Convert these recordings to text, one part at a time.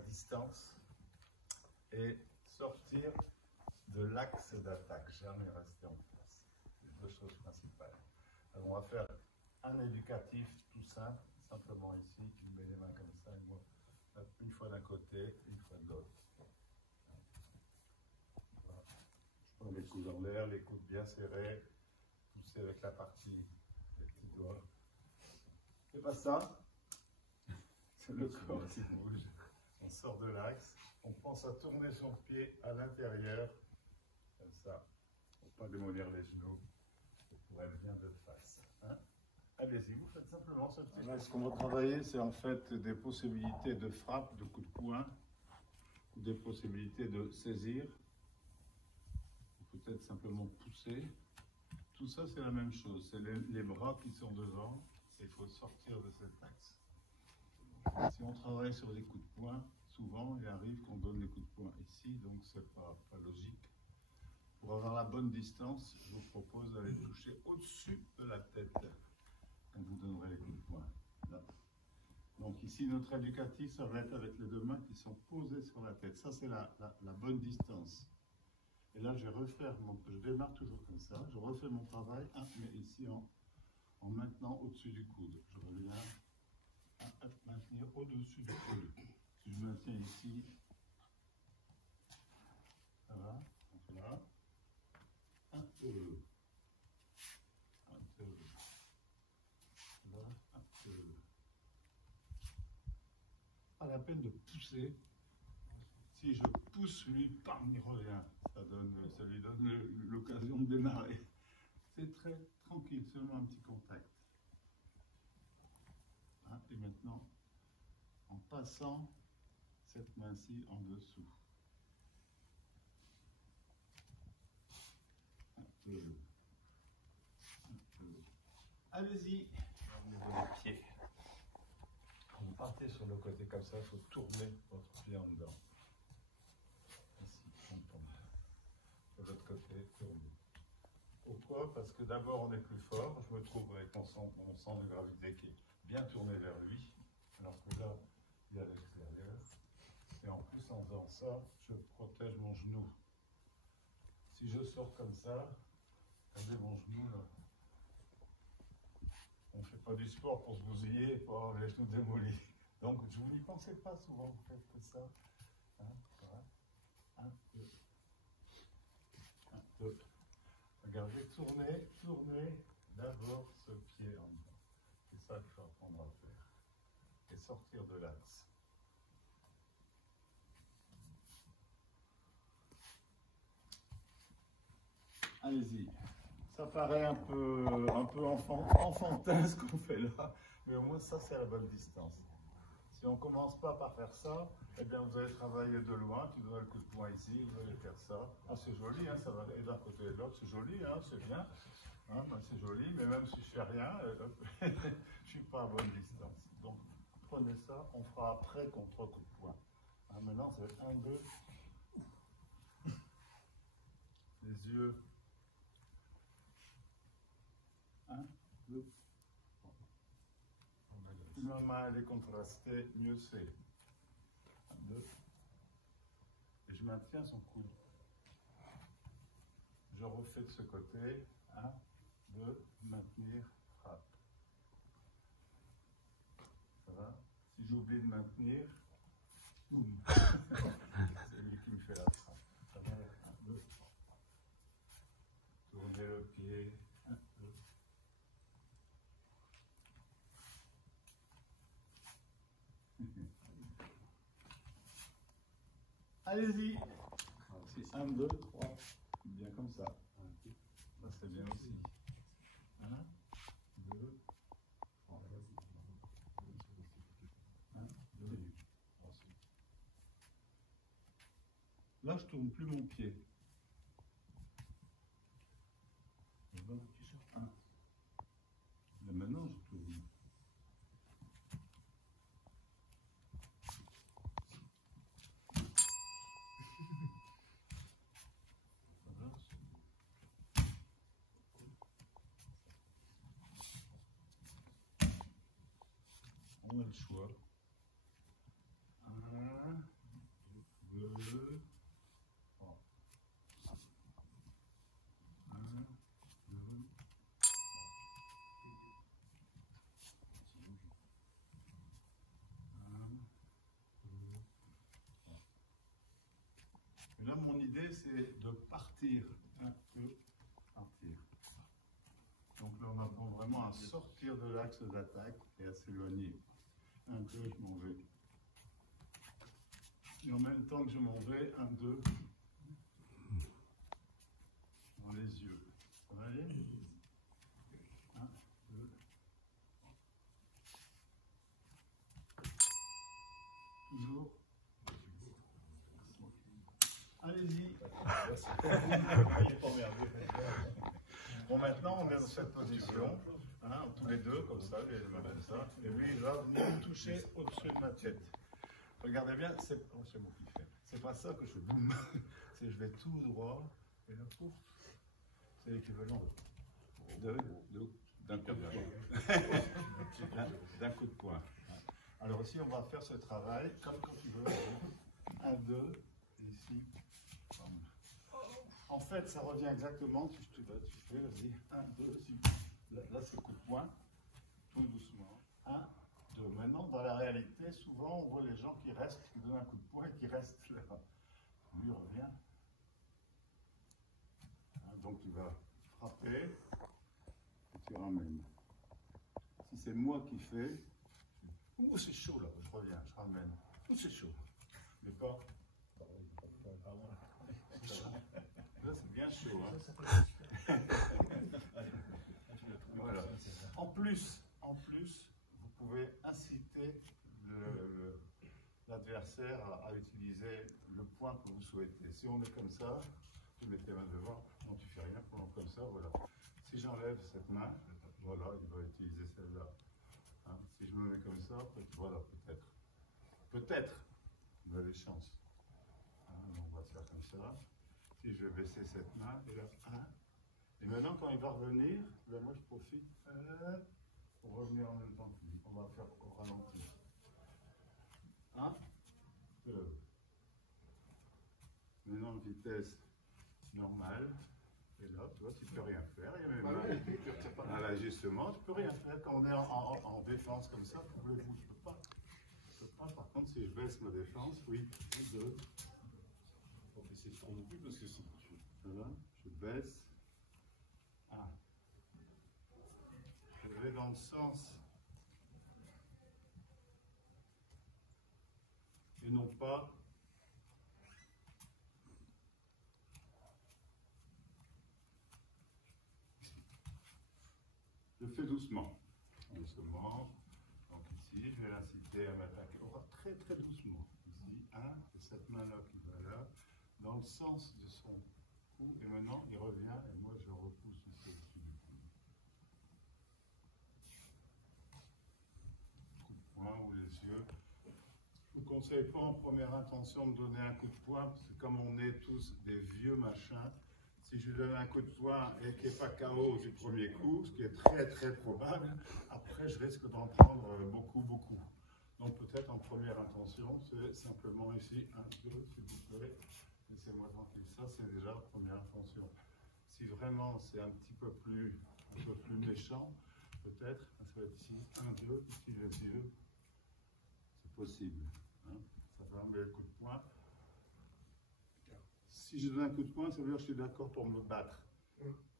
distance et sortir de l'axe d'attaque, jamais rester en place. Les deux choses principales. Alors on va faire un éducatif tout simple, simplement ici, tu mets les mains comme ça, une fois d'un côté, une fois de l'autre. Voilà. Je prends les coudes en l'air, les coudes bien serrés, pousser avec la partie des petits doigts. C'est pas ça, c'est le corps qui bouge. On sort de l'axe, on pense à tourner son pied à l'intérieur, comme ça, pour ne pas démolir les genoux, pour être bien de face. Hein? Allez-y, vous faites simplement ce petit. Là, ce qu'on va travailler, c'est en fait des possibilités de frappe, de coup de poing, des possibilités de saisir, peut-être simplement pousser. Tout ça, c'est la même chose. C'est les bras qui sont devant. Il faut sortir de cet axe. Si on travaille sur des coups de poing, souvent, il arrive qu'on donne les coups de poing ici, donc c'est pas logique. Pour avoir la bonne distance, je vous propose d'aller toucher au-dessus de la tête quand vous donnerez les coups de poing. Là. Donc ici, notre éducatif, ça va être avec les deux mains qui sont posées sur la tête. Ça, c'est la bonne distance. Et là, je démarre toujours comme ça. Je refais mon travail, mais ici en maintenant au-dessus du coude. Je reviens à maintenir au-dessus du coude. Si je maintiens ici, ça va, donc là, un peu, là, un peu. Pas la peine de pousser. Si je pousse, lui, bam, il revient. Ça lui donne l'occasion de démarrer. C'est très tranquille, seulement un petit contact. Hein, et maintenant, en passant cette main-ci en dessous. Un peu. Allez-y. Au niveau des pieds. Quand vous partez sur le côté comme ça, il faut tourner votre pied en dedans. Ici, on tombe. De l'autre côté, tourner. Pourquoi? Parce que d'abord, on est plus fort. Je me trouve avec mon centre de gravité qui est bien tourné vers lui, alors que là, il est à l'extérieur. Et en plus, en faisant ça, je protège mon genou. Si je sors comme ça, regardez mon genou là. On ne fait pas du sport pour se bousiller et pour avoir les genoux démolis. Donc, vous n'y pensez pas souvent, vous faites que ça. Hein, voilà. Un, deux. Un, deux. Regardez, tournez d'abord ce pied en bas. C'est ça qu'il faut apprendre à faire. Et sortir de l'axe. Allez-y. Ça paraît un peu enfantin ce qu'on fait là, mais au moins ça c'est à la bonne distance. Si on ne commence pas par faire ça, eh bien vous allez travailler de loin, tu donnes le coup de poing ici, vous allez faire ça. Ah c'est joli, hein, ça va aller d'un côté et de l'autre, c'est joli, hein, c'est bien. Hein, ben, c'est joli, mais même si je fais rien, je ne suis pas à bonne distance. Donc prenez ça, on fera après contre coup de poing. Hein, maintenant c'est 1, 2. Les yeux. 1, 2, 3. Plus ma main elle est contrastée, mieux c'est. 1, 2. Et je maintiens son coude. Je refais de ce côté. 1, 2, maintenir, frappe. Ça va? Si j'oublie de maintenir, boum. C'est lui qui me fait la frappe. Ça va? 1, 2, 3. Tournez le pied. 1, 2. Allez-y. C'est 1, 2, 3. Bien comme ça. Ça c'est bien aussi. 1, 2, 3. 1, 2, 3. Là, je tourne plus mon pied. Tu sors 1. Mais maintenant, je tourne. On a le choix. 1, Et là, mon idée, c'est de partir. Un peu partir. Donc là, on apprend vraiment à sortir de l'axe d'attaque et à s'éloigner. Un peu, je m'en vais. Et en même temps que je m'en vais, un, deux, dans les yeux. Ça va aller? Un, deux. Toujours. Allez-y. Bon, maintenant, on est dans cette position, hein, tous les deux, comme ça, les mains comme ça. Et lui, il va venir toucher au-dessus de ma tête. Regardez bien, c'est moi qui fais. C'est pas ça que je fais boum. C'est je vais tout droit, et là, pouf. C'est l'équivalent d'un coup de poing. D'un coup de poing. Alors ici, on va faire ce travail comme quand tu veux. Un, deux, et ici. En fait, ça revient exactement, tu fais, vas-y, 1, 2, là c'est coup de poing, tout doucement, 1, 2. Maintenant, dans la réalité, souvent, on voit les gens qui restent, qui donnent un coup de poing et qui restent là. Lui revient. Hein, donc tu vas frapper et tu ramènes. Si c'est moi qui fais, c'est chaud là, je reviens, je ramène. C'est chaud. Mais pas. C'est chaud. Là, c'est bien chaud. Hein. Voilà. En plus, vous pouvez inciter l'adversaire à utiliser le point que vous souhaitez. Si on est comme ça, tu mets tes mains devant, non, tu fais rien, comme ça, voilà. Si j'enlève cette main, voilà, il va utiliser celle-là. Hein. Si je me mets comme ça, voilà, peut-être. Peut-être, vous avez chance. Hein, on va se faire comme ça. Si je vais baisser cette main, et là, 1. Et maintenant, quand il va revenir, là, moi je profite pour revenir en même temps que lui. On va faire au ralenti. 1, 2. Maintenant, vitesse normale. Et là, tu vois, tu ne peux rien faire. Il y a mes mains. À l'ajustement, tu ne peux rien faire. Quand on est en défense comme ça, pouvez-vous? Je ne peux pas. Je peux pas. Par contre, si je baisse ma défense, oui, 2. Faut pas baisser trop non plus parce que si voilà, je baisse. 1. Je vais dans le sens et non pas je fais doucement. Doucement. Donc ici, je vais l'inciter à m'attaquer. On va très très doucement. Ici, 1, et cette main-là qui va là, dans le sens de son coup. Et maintenant, il revient et moi, je repousse ici au-dessus du coup. Coup de poing ou les yeux. Je ne vous conseille pas en première intention de donner un coup de poing, parce que comme on est tous des vieux machins, si je lui donne un coup de poing et qu'il n'est pas KO du premier coup, ce qui est très très probable, après je risque d'en prendre beaucoup. Donc peut-être en première intention, c'est simplement ici, 1, 2, s'il vous plaît, laissez-moi tranquille. Ça c'est déjà la première intention. Si vraiment c'est un peu plus méchant, peut-être, ça va être ici, 1, 2, ici les yeux, c'est possible. Hein, ça va enlever le coup de poing. Si je donne un coup de poing, ça veut dire que je suis d'accord pour me battre.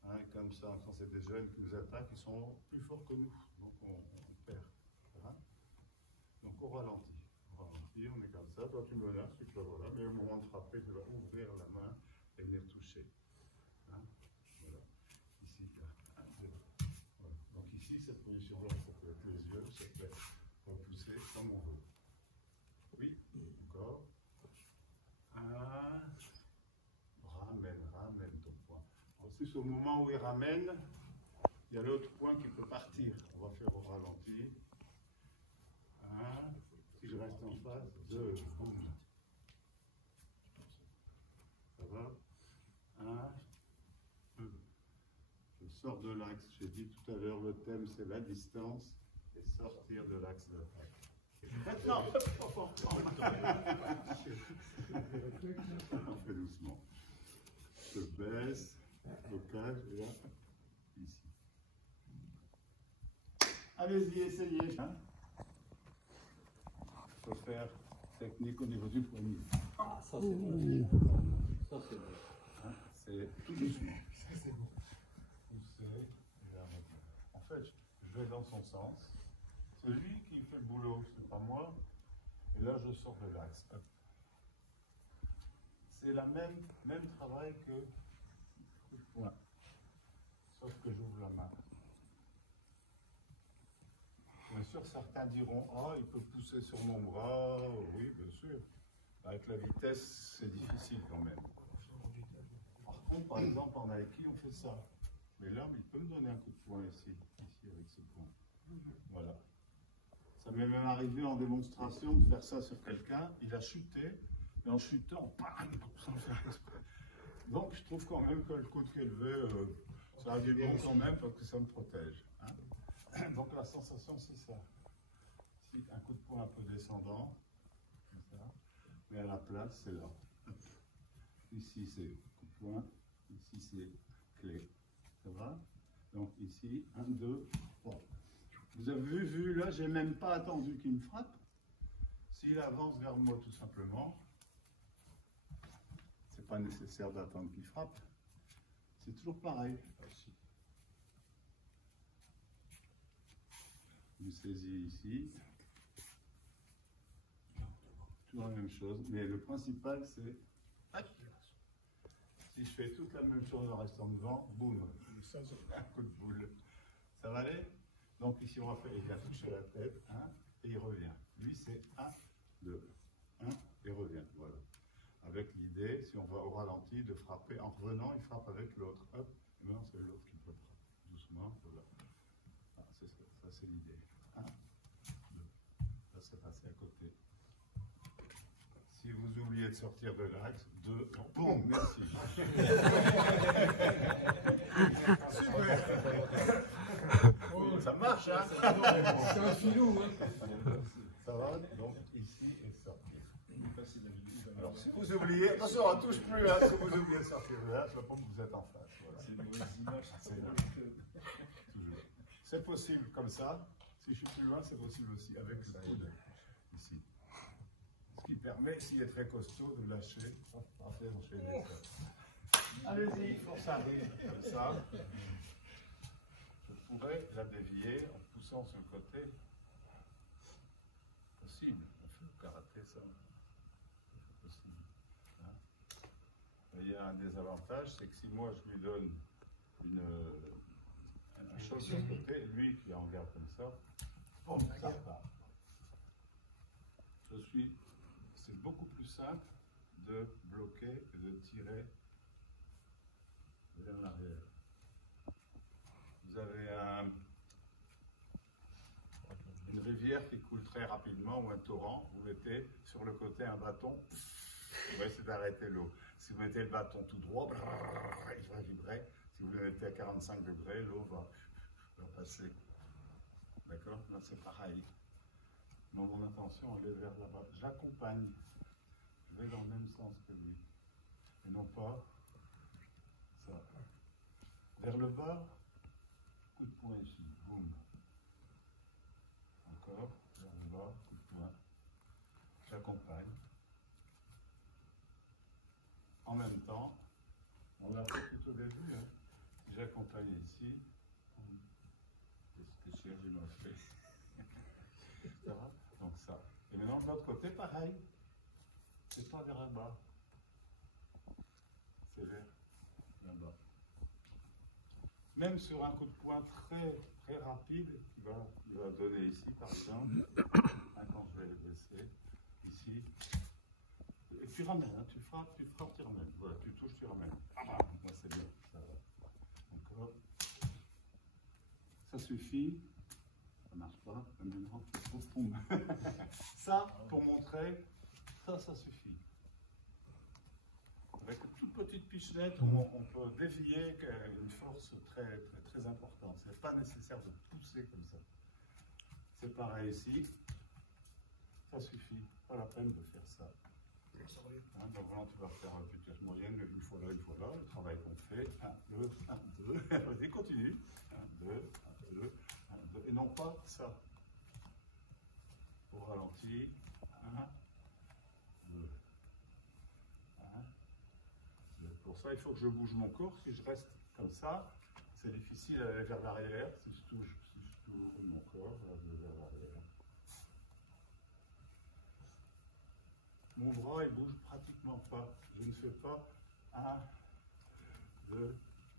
Hein, et comme ça, quand c'est des jeunes qui nous attaquent, ils sont plus forts que nous. Donc on perd. Hein. Donc on ralentit. On est comme ça. Toi tu me menaces, tu peux voilà. Mais au moment de frapper, tu vas ouvrir la main et venir toucher. Hein. Voilà. Ici, là. 1, 2. Voilà. Donc ici, cette position-là, ça peut être les yeux, ça peut être repousser comme on veut. Oui, encore. 1. Ramène ton point. Ensuite, au moment où il ramène, il y a l'autre point qui peut partir. On va faire au ralenti. 1. Si je reste en face, 2. Boum. Ça va? 1. 2. Je sors de l'axe. J'ai dit tout à l'heure, le thème c'est la distance et sortir de l'axe d'attaque. Maintenant, on fait doucement. Je baisse, blocage, et là, ici. Allez-y, essayez. Hein? Il faut faire technique au niveau du poignet. Ah, ça c'est bon. Ça c'est bon. Hein, c'est tout doucement. C'est bon. Pousser et la retenir. En fait, je vais dans son sens. C'est lui qui fait le boulot, c'est pas moi. Et là, je sors de l'axe. C'est le même travail que coup de poing. Sauf que j'ouvre la main. Bien sûr, certains diront, ah, il peut pousser sur mon bras. Oui, bien sûr. Avec la vitesse, c'est difficile quand même. Par contre, par exemple, en Aiki, on fait ça. Mais là, il peut me donner un coup de poing ici avec ce point. Voilà. Ça m'est même arrivé en démonstration de faire ça sur quelqu'un. Il a chuté, et en chutant, bam, sans le faire exprès. Donc, je trouve quand même que le coup de pied levé, ça a du bon quand même parce que ça me protège. Hein. Donc, la sensation, c'est ça. Ici, un coup de poing un peu descendant, comme ça. Mais à la place, c'est là. Ici, c'est coup de poing. Ici, c'est clé. Ça va? Donc, ici, 1, 2, 3. Vous avez vu, là, j'ai même pas attendu qu'il me frappe. S'il avance vers moi, tout simplement, c'est pas nécessaire d'attendre qu'il frappe. C'est toujours pareil. Je saisis ici. Toujours la même chose, mais le principal, c'est... Si je fais toute la même chose en restant devant, boum, un coup de boule. Ça va aller? Donc ici, on va faire, il a touché la tête, 1, et il revient. Lui, c'est 1, 2, 1, et revient, voilà. Avec l'idée, si on va au ralenti, de frapper, en revenant, il frappe avec l'autre, hop, et maintenant c'est l'autre qui peut frapper. Doucement, voilà. Ah, ça c'est l'idée. 1, 2, là c'est passé à côté. Si vous oubliez de sortir de l'axe, 2, boum, merci. Ça marche, hein? C'est un filou, hein? Ça va? Donc ici et sortir. Alors si vous oubliez, attention, on ne touche plus, hein, si vous oubliez de sortir de là, je vois pas que vous êtes en face. Voilà. C'est une mauvaise image, Toujours. C'est possible comme ça. Si je suis plus loin, c'est possible aussi avec le coude ici. Ce qui permet, s'il est très costaud, de lâcher. Parfait, enchaîner ça. Allez-y, force arrive comme ça. Je pourrais la dévier en poussant sur le côté. Possible. On fait au karaté ça. C'est possible. Hein? Il y a un désavantage, c'est que si moi je lui donne un choc sur le côté, lui qui est en garde comme ça, boum, ça repart. C'est beaucoup plus simple de bloquer et de tirer vers l'arrière. Vous avez une rivière qui coule très rapidement ou un torrent, vous mettez sur le côté un bâton, vous essayer d'arrêter l'eau. Si vous mettez le bâton tout droit, il va vibrer. Si vous le mettez à 45 degrés, l'eau va passer. D'accord? Là, c'est pareil. Mais mon intention, elle est vers là-bas. Je l'accompagne. Je vais dans le même sens que lui. Et non pas ça. Vers le bas, coup de poing ici. Boum. Encore. Vers le bas, coup de poing. J'accompagne. En même temps, on l'a fait tout au début. Hein. J'accompagne ici. Qu'est-ce que chirurgie m'a fait? Etc. Donc ça. Et maintenant de l'autre côté, pareil. C'est pas vers là-bas. C'est vers là-bas. Même sur un coup de poing très rapide, qui va donner ici, par exemple, quand je vais le baisser, ici, et tu ramènes, hein, tu frappes, tu ramènes. Voilà, tu touches, tu ramènes. Ah, moi c'est bien, ça va. Encore. Ça suffit. Ça marche pas, maintenant, boum. Ça, pour montrer, ça suffit. Avec une toute petite pichenette, on peut dévier une force très importante. Ce n'est pas nécessaire de pousser comme ça. C'est pareil ici. Ça suffit. Pas la peine de faire ça. Hein, donc vraiment, tu vas faire une vitesse moyenne, une fois là, le travail qu'on fait. 1, 2, 1, 2. Vas-y, continue. 1, 2, 1, 2, 1, 2. Et non pas ça. Au ralenti. 1, 2. Pour ça, il faut que je bouge mon corps. Si je reste comme ça, c'est difficile d'aller vers l'arrière. Si je tourne mon corps, je vais vers l'arrière. Mon bras, il bouge pratiquement pas. Je ne fais pas 1, 2,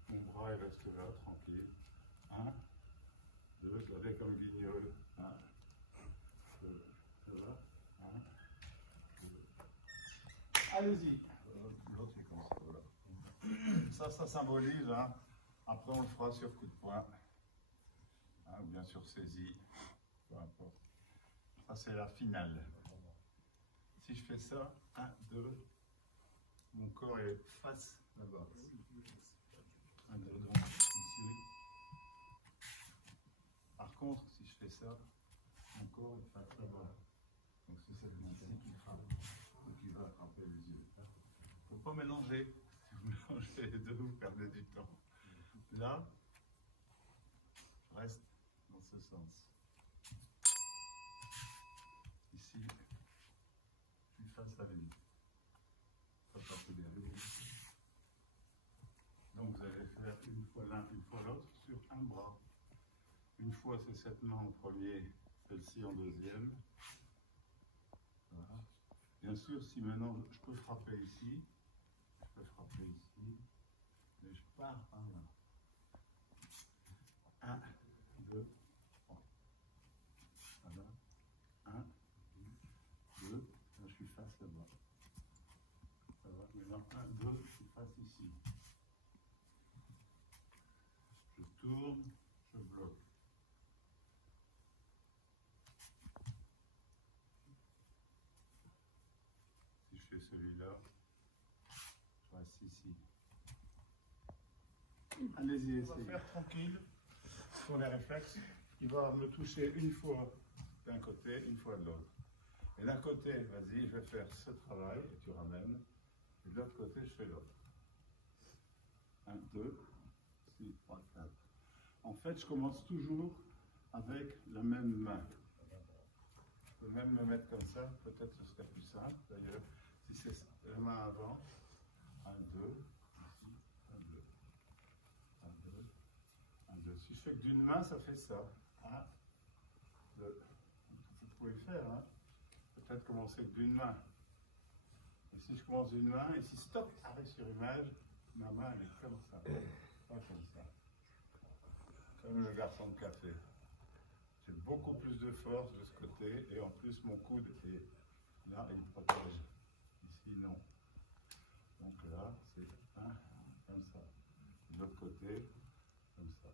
mon bras, il reste là, tranquille. 1, 2, je l'avais comme guignol. 1, 2, ça va. 1, 2. Allez-y. L'autre, c'est comme ça, voilà. Ça symbolise, hein. Après, on le fera sur coup de poing. Hein, ou bien sur saisie. Peu importe. Ça, c'est la finale. Si je fais ça, 1, 2, mon corps est face là-bas. 1, 2, donc ici. Par contre, si je fais ça, mon corps est face là-bas. Donc c'est cette main qui frappe. Donc il va attraper les yeux. Il ne faut pas mélanger. Si vous mélangez les deux, vous perdez du temps. Là, je reste dans ce sens. Ici, je suis face à lui. Donc vous allez faire une fois l'un, une fois l'autre sur un bras. Une fois c'est cette main en premier, celle-ci en deuxième. Voilà. Bien sûr, si maintenant je peux frapper ici, mais je pars par là. 1, 2, 3. Voilà. 1, 2, là je suis face là-bas. Ça va. Maintenant 1, 2, je suis face ici. Je tourne, je bloque. Si je fais celui-là, je reste ici. Allez-y, essayez. On va faire tranquille sur les réflexes. Il va me toucher une fois d'un côté, une fois de l'autre. Et d'un côté, vas-y, je vais faire ce travail et tu ramènes. Et de l'autre côté, je fais l'autre. 1, 2, 6, 3, 4. En fait, je commence toujours avec la même main. Je peux même me mettre comme ça, peut-être ce serait plus simple. D'ailleurs, si c'est la main avant, 1, 2, ici, 1, 2, 1, 2, 1, 2. Si je fais que d'une main, ça fait ça. 1, 2. Vous pouvez le faire, hein. Peut-être commencer que d'une main. Et si je commence d'une main, et si stop, arrêt sur image, ma main elle est comme ça. Pas comme ça. Comme le garçon de café. J'ai beaucoup plus de force de ce côté, et en plus mon coude est là, il protège. Ici, non. Donc là, c'est un comme ça. De l'autre côté, comme ça.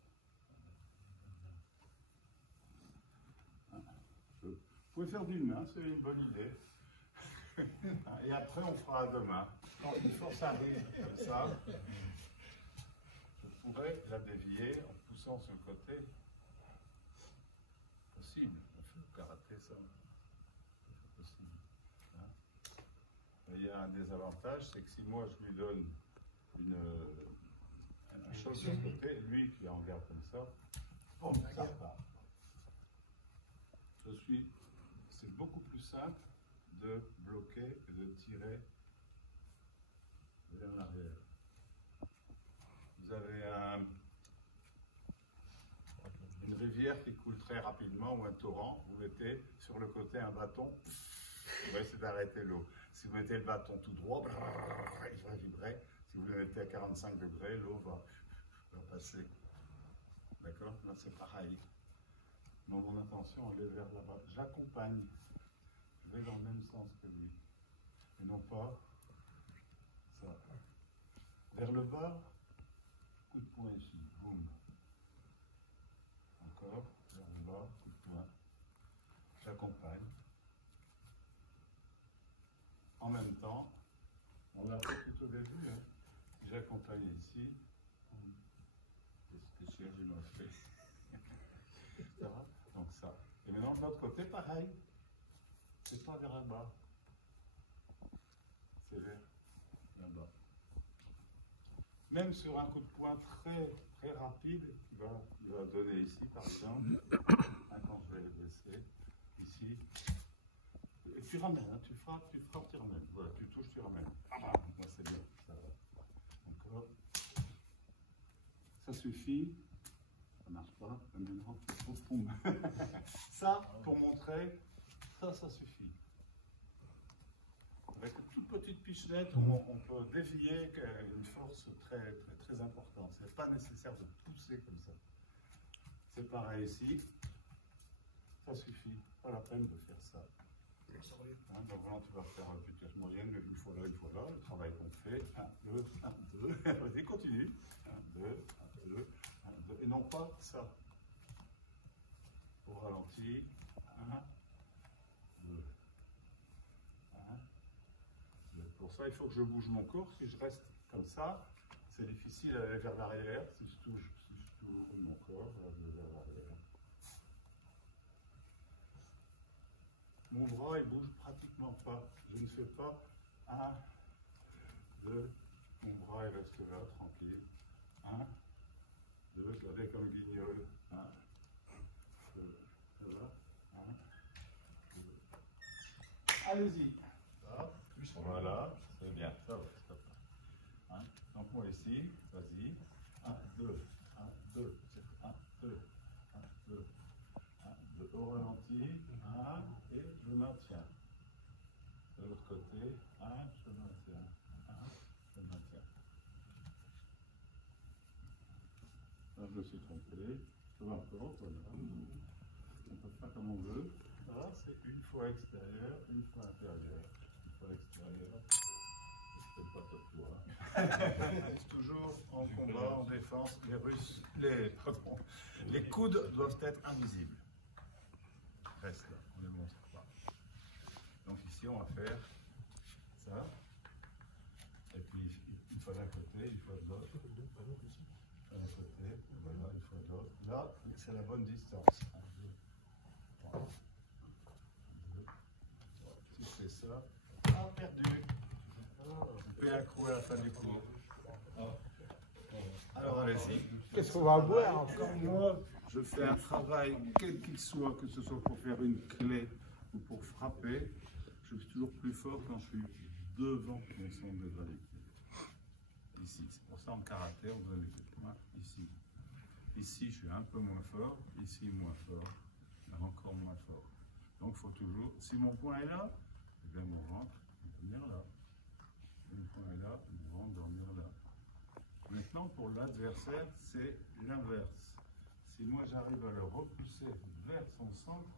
Vous pouvez faire d'une main, c'est une bonne idée. Et après, on fera à deux mains. Quand une force arrive comme ça, je pourrais la dévier en poussant sur le côté. Possible. On fait le karaté, ça. C'est possible. Hein? Il y a un désavantage, c'est que si moi je lui donne un choc sur le côté, lui qui est en garde comme ça, bon, ça part. C'est beaucoup plus simple de bloquer et de tirer vers l'arrière. Vous avez une rivière qui coule très rapidement ou un torrent, vous mettez sur le côté un bâton, vous va essayer d'arrêter l'eau. Si vous mettez le bâton tout droit, il va vibrer. Si vous le mettez à 45 degrés, l'eau va passer. D'accord? Là, c'est pareil. Donc, mon intention, elle est vers là-bas. J'accompagne. Je vais dans le même sens que lui. Et non pas ça. Vers le bas, coup de poing ici. Boum. Encore. Vers le bas, coup de poing. J'accompagne. En même temps, on l'a fait tout au début. Hein. Si j'accompagne ici, qu'est-ce que j'ai mal fait? Etc. Donc ça. Et maintenant de l'autre côté, pareil. C'est pas vers là-bas. C'est vers là-bas. Même sur un coup de poing très, très rapide, il va donner ici, par exemple. Quand je vais le baisser, ici. Et tu ramènes, hein, tu frappes, tu ramènes. Voilà, tu touches, tu ramènes. Ah, moi c'est bien, ça va. Donc suffit. Ça marche pas, maintenant, oh, boum. Ça, pour montrer, ça suffit. Avec une toute petite pichenette, on peut dévier une force très importante. Ce n'est pas nécessaire de pousser comme ça. C'est pareil ici. Ça suffit. Pas la peine de faire ça. Hein, donc là, tu vas faire une vitesse moyenne, une fois là, le travail qu'on fait. 1, 2, 1, 2. Vas-y, continue. 1, 2, 1, 2, 1, 2. Et non pas ça. Au ralenti. 1, 2. 1, 2. Pour ça, il faut que je bouge mon corps. Si je reste comme ça, c'est difficile d'aller vers l'arrière. Si je touche mon corps, je vais vers l'arrière. Mon bras, il bouge pratiquement pas. Je ne fais pas 1, 2, mon bras, il reste là, tranquille. 1, 2, je l'avais comme guignol. 1, 2, ça va. 1, 2. Allez-y. Voilà, c'est bien, ça va, stop. Hein? Donc moi ici, vas-y. 1, 2, 1, 2, 1, 2, 1, 2, 1, 2, au ralenti. 1, et je maintiens. De l'autre côté, 1, je maintiens. 1, je maintiens. Là, je me suis trompé. Peu importe, voilà. On peut faire comme on veut. Là, c'est une fois extérieur, une fois intérieur. Une fois extérieur. Je ne fais pas comme toi. C'est toujours en combat, en défense. Les Russes, les coudes doivent être invisibles. Reste là, on ne les montre pas. Donc ici, on va faire ça. Et puis, une fois d'un côté, une fois de l'autre. Une fois d'un côté, voilà, une fois de l'autre. Là, c'est la bonne distance. 1, 2, 3. 1, 2, 3. Si je fais ça, ah, perdu. On paye un coup à la fin du cours. Alors, allez-y. Qu'est-ce qu'on va boire encore? Moi, je fais un travail, quel qu'il soit, que ce soit pour faire une clé ou pour frapper, je suis toujours plus fort quand je suis devant mon centre de gravité. Ici, c'est pour ça en karaté, on donne les points ici. Ici, je suis un peu moins fort, ici, moins fort, encore moins fort. Donc, il faut toujours, si mon point est là, eh bien, mon ventre, il peut venir là. Si mon point est là, mon ventre doit venir là. Maintenant, pour l'adversaire, c'est l'inverse. Si moi j'arrive à le repousser vers son centre,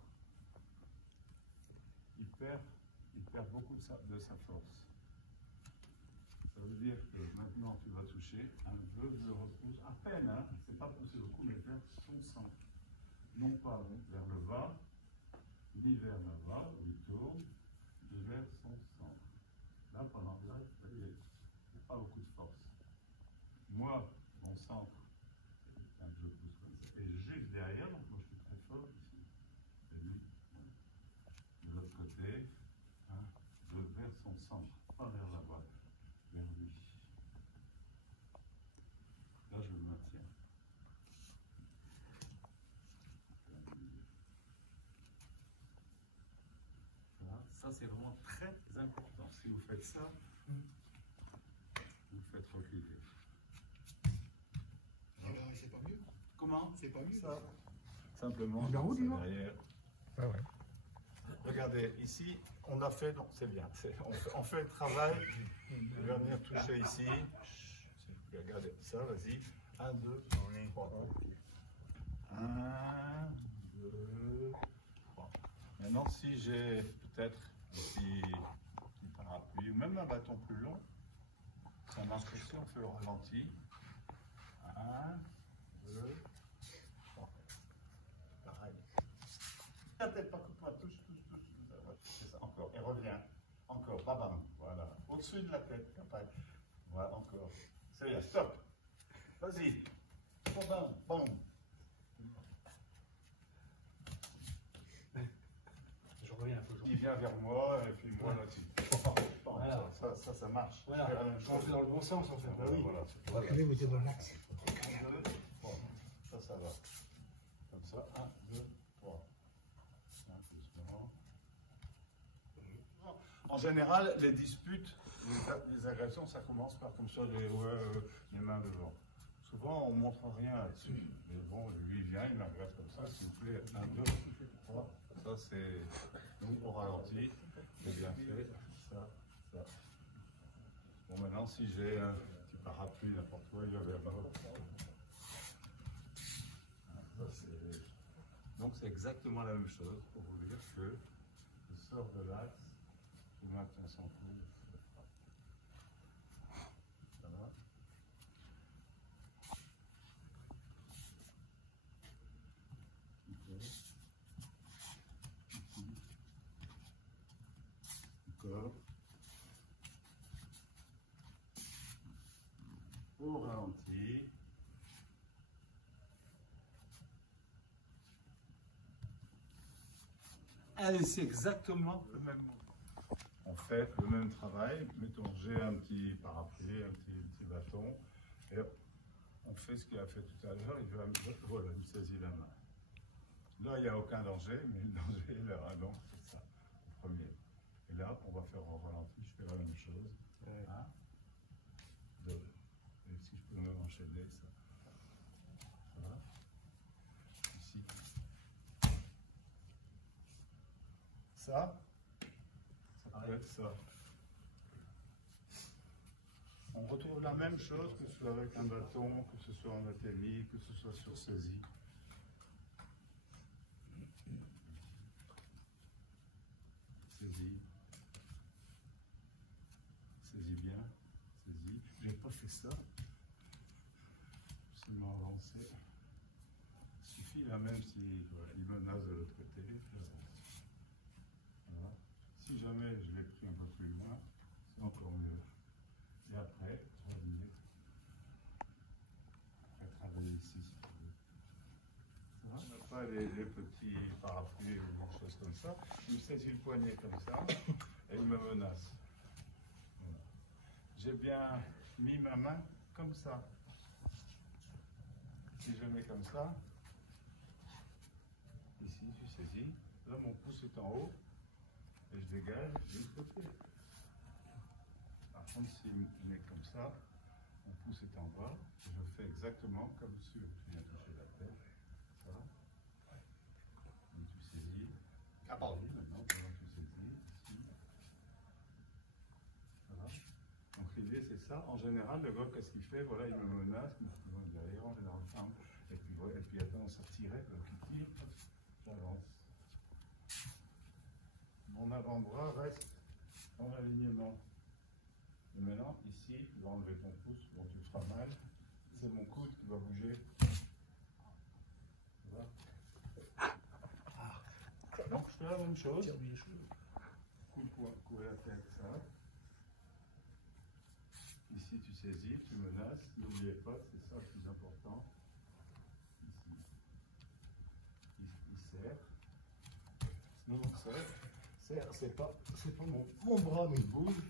il perd beaucoup de sa force. Ça veut dire que maintenant tu vas toucher un peu, je le repousse à peine, hein, c'est pas pousser beaucoup, mais vers son centre. Non pas vers le bas, ni vers le bas, où il tourne, mais vers son centre. Là, pendant là, il n'y a pas beaucoup de force. Moi, mon centre, je pousse comme ça. Et juste derrière, donc moi je suis très fort ici. Et lui, de l'autre côté, hein, vers son centre, pas vers là-bas, vers lui. Là, je le maintiens. Ça c'est vraiment très important. Si vous faites ça, vous faites reculer. C'est pas mieux. Comment? C'est pas mieux. Ça. Simplement, derrière. Ah ouais. Regardez, ici, on a fait, non, c'est bien, on fait le travail, je vais venir toucher ici. Regardez, ça, vas-y. 1, 2, 3. 1, 2, 3. Maintenant, si j'ai peut-être ici un parapluie, ou même un bâton plus long, ça marche aussi, on fait le ralenti. 1, 2, 3. Pareil. Peut-être pas que toi, touche. C'est ça, encore. Et reviens. Encore. Bam. Voilà. Au-dessus de la tête. Pareil. Voilà, encore. C'est bien. Stop. Vas-y. Bam. Bam. Je reviens un peu. Il vient vers moi, et puis moi là-dessus. Voilà. Ça marche. Voilà. On fait dans le bon sens, en fait. Bah oui. Voilà. Allez, vous êtes dans l'axe. 1, 2, 3. Ça va. Comme ça. 1, 2, 3. Doucement. En général, les disputes, les agressions, ça commence par comme ça, les mains devant. Souvent, on ne montre rien là-dessus. Mais bon, lui, il vient, il m'agresse comme ça, s'il vous plaît. 1, 2, 3. Ça, c'est. Donc, on ralentit. C'est bien fait. Ça, ça. Bon, maintenant, si j'ai un petit parapluie, n'importe quoi, il y avait là-bas. Donc, c'est exactement la même chose pour vous dire que je sors de l'axe, je maintiens son coude. Ça va? Encore. Au ralenti. Allez, c'est exactement le même mouvement. On fait le même travail. Mettons, j'ai un petit parapluie, un petit bâton. Et on fait ce qu'il a fait tout à l'heure. Voilà, il me saisit la main. Là, il n'y a aucun danger, mais le danger est là. Donc, c'est ça, le premier. Et là, on va faire en ralenti. Je fais la même chose. 1, 2. Et si je peux même enchaîner ça. Ça va? Ici. Ça peut être ça. On retrouve la même chose que ce soit avec un bâton, que ce soit en athélie, que ce soit sur saisie. Saisie. Saisie bien. Saisie. J'ai pas fait ça. Absolument avancé. Il suffit là même s'il menace de l'autre côté. Voilà. Si jamais je l'ai pris un peu plus loin, c'est encore mieux. Et après, revenir. Après, travailler ici si tu veux. On n'a pas les petits parapluies ou des choses comme ça. Il me saisit le poignet comme ça et il me menace. Voilà. J'ai bien mis ma main comme ça. Si je mets comme ça, ici tu saisis, là mon pouce est en haut et je dégage de l'autre côté. Par contre, si je mets comme ça, mon pouce est en bas, et je fais exactement comme si tu viens toucher la tête. Ça. Et tu saisis. Ah, pardon. Maintenant, pendant que tu saisis, ici. Voilà. Donc l'idée c'est ça. En général, le gars, qu'est-ce qu'il fait? Voilà, il me menace, il me met derrière, en général, ferme. Et puis il a tendance à tirer, donc il tire, j'avance. Mon avant-bras reste en alignement. Et maintenant, ici, tu vas enlever ton pouce, bon, tu feras mal. C'est mon coude qui va bouger. Tu vois? Donc, je fais la même chose. Coude la tête, ça. Ici, tu saisis, tu menaces. N'oubliez pas, c'est ça le plus important. Ici. Il serre. Non, serre, c'est pas mon bras, mais il bouge.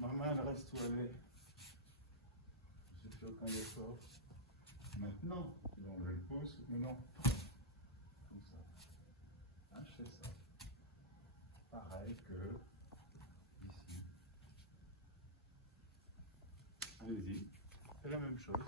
Ma main, elle reste où elle est. Je fais aucun effort. Maintenant, tu vas enlever le pouce. Maintenant, comme ça. Hein, je fais ça. Pareil que ici. Allez-y. C'est la même chose.